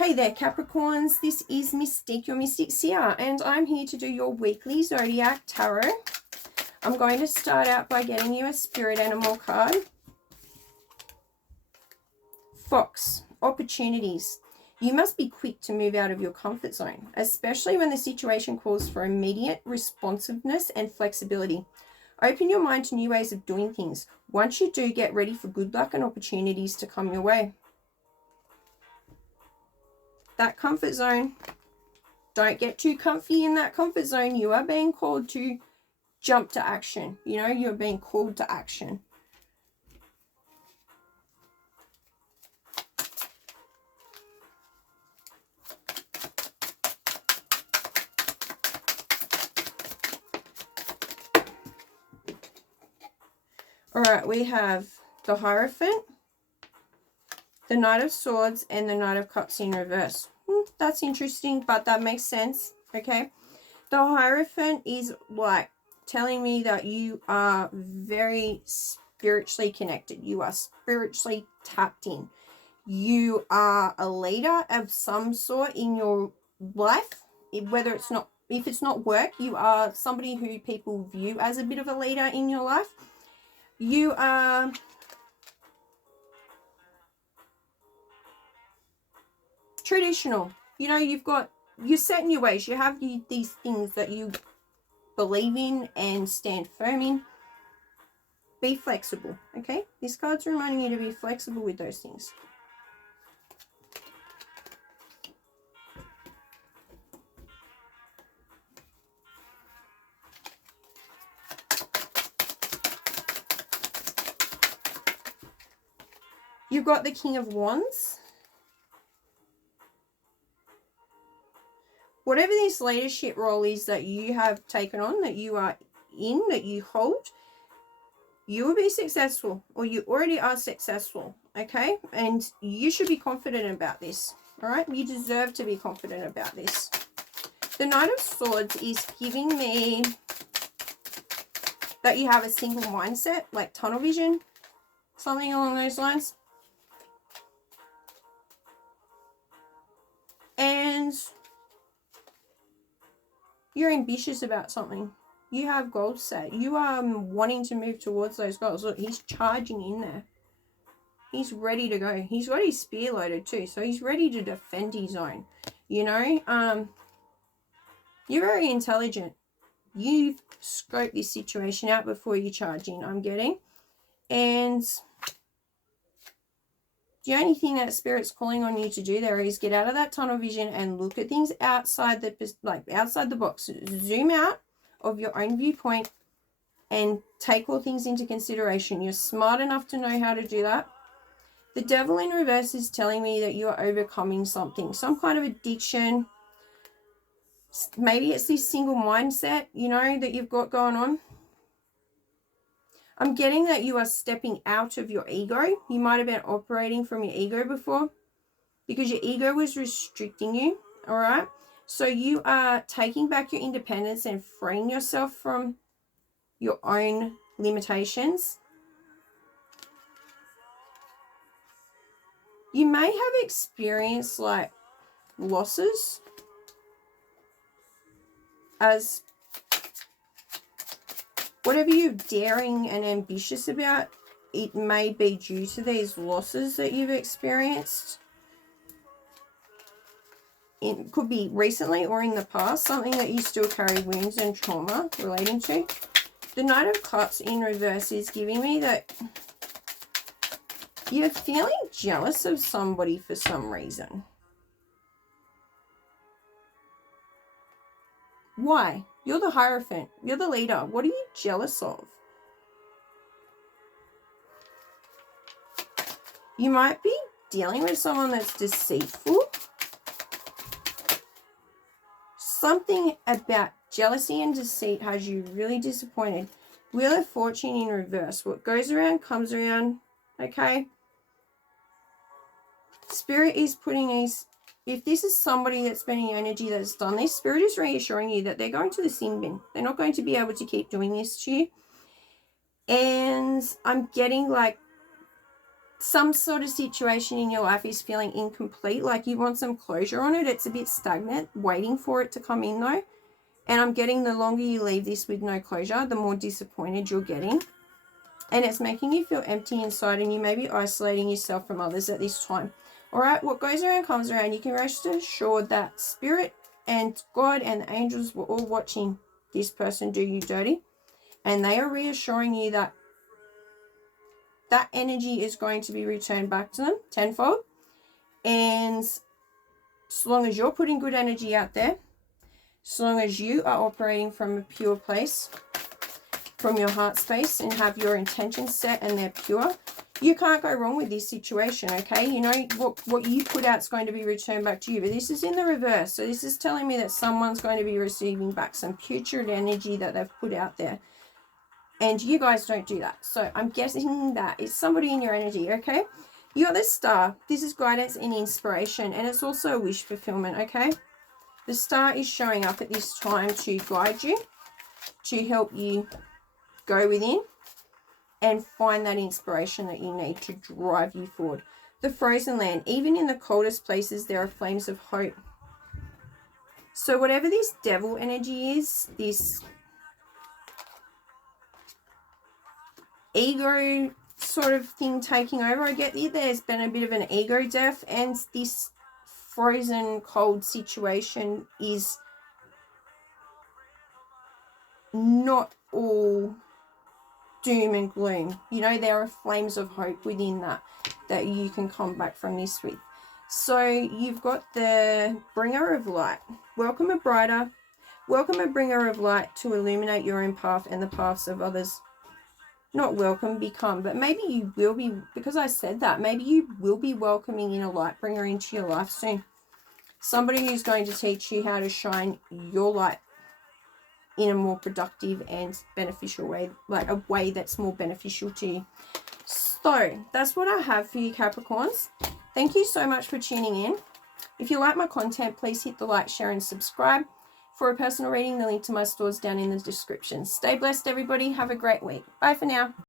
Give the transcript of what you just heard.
Hey there, Capricorns. This is Mystique, your Mystic Seer, and I'm here to do your weekly Zodiac Tarot. I'm going to start out by getting you a spirit animal card. Fox, opportunities. You must be quick to move out of your comfort zone, especially when the situation calls for immediate responsiveness and flexibility. Open your mind to new ways of doing things. Once you do, get ready for good luck and opportunities to come your way. That comfort zone, don't get too comfy in that comfort zone. You are being called to jump to action. You know, you're being called to action. All right, we have the Hierophant, the Knight of Swords, and the Knight of Cups in reverse. That's interesting, but that makes sense, okay? The Hierophant is like telling me that you are very spiritually connected. You are spiritually tapped in. You are a leader of some sort in your life, whether it's not, if it's not work, you are somebody who people view as a bit of a leader in your life. You are traditional. You know, you're set in your ways. You have these things that you believe in and stand firm in. Be flexible, okay? This card's reminding you to be flexible with those things. You've got the King of Wands. Whatever this leadership role is that you have taken on, that you are in, that you hold, you will be successful, or you already are successful, okay? And you should be confident about this, all right? You deserve to be confident about this. The Knight of Swords is giving me that you have a single mindset, like tunnel vision, something along those lines. And you're ambitious about something. You have goals set. You are wanting to move towards those goals. Look, he's charging in there. He's ready to go. He's got his spear loaded too, so he's ready to defend his own. You know, you're very intelligent. You've scoped this situation out before you charge in, I'm getting. And the only thing that Spirit's calling on you to do there is get out of that tunnel vision and look at things outside the box. Zoom out of your own viewpoint and take all things into consideration. You're smart enough to know how to do that. The Devil in reverse is telling me that you're overcoming something, some kind of addiction. Maybe it's this single mindset, you know, that you've got going on. I'm getting that you are stepping out of your ego. You might have been operating from your ego before because your ego was restricting you, all right? So you are taking back your independence and freeing yourself from your own limitations. You may have experienced like losses as whatever you're daring and ambitious about, it may be due to these losses that you've experienced. It could be recently or in the past, something that you still carry wounds and trauma relating to. The Knight of Cups in reverse is giving me that you're feeling jealous of somebody for some reason. Why? You're the Hierophant. You're the leader. What are you jealous of? You might be dealing with someone that's deceitful. Something about jealousy and deceit has you really disappointed. Wheel of Fortune in reverse. What goes around comes around, okay? Spirit is putting these... If this is somebody that's spending energy that's done this, Spirit is reassuring you that they're going to the sin bin. They're not going to be able to keep doing this to you. And I'm getting like some sort of situation in your life is feeling incomplete, like you want some closure on it. It's a bit stagnant, waiting for it to come in though. And I'm getting the longer you leave this with no closure, the more disappointed you're getting. And it's making you feel empty inside, and you may be isolating yourself from others at this time. All right, what goes around comes around. You can rest assured that Spirit and God and the angels were all watching this person do you dirty. And they are reassuring you that that energy is going to be returned back to them tenfold. And so long as you're putting good energy out there, so long as you are operating from a pure place, from your heart space, and have your intentions set and they're pure, you can't go wrong with this situation, okay? You know, what you put out is going to be returned back to you. But this is in the reverse. So this is telling me that someone's going to be receiving back some putrid energy that they've put out there. And you guys don't do that. So I'm guessing that it's somebody in your energy, okay? You got this star. This is guidance and inspiration. And it's also a wish fulfillment, okay? The star is showing up at this time to guide you, to help you go within and find that inspiration that you need to drive you forward. The frozen land. Even in the coldest places, there are flames of hope. So whatever this devil energy is, this ego sort of thing taking over, I get there's been a bit of an ego death, and this frozen cold situation is not all doom and gloom. You know, there are flames of hope within that you can come back from this with. So you've got the bringer of light. Welcome a bringer of light to illuminate your own path and the paths of others. Not welcome, become. But maybe you will be, because I said that, maybe you will be welcoming in a light bringer into your life soon. Somebody who's going to teach you how to shine your light in a more productive and beneficial way, like a way that's more beneficial to you. So that's what I have for you, Capricorns. Thank you so much for tuning in. If you like my content, please hit the like, share, and subscribe. For a personal reading, the link to my store is down in the description. Stay blessed, everybody. Have a great week. Bye for now.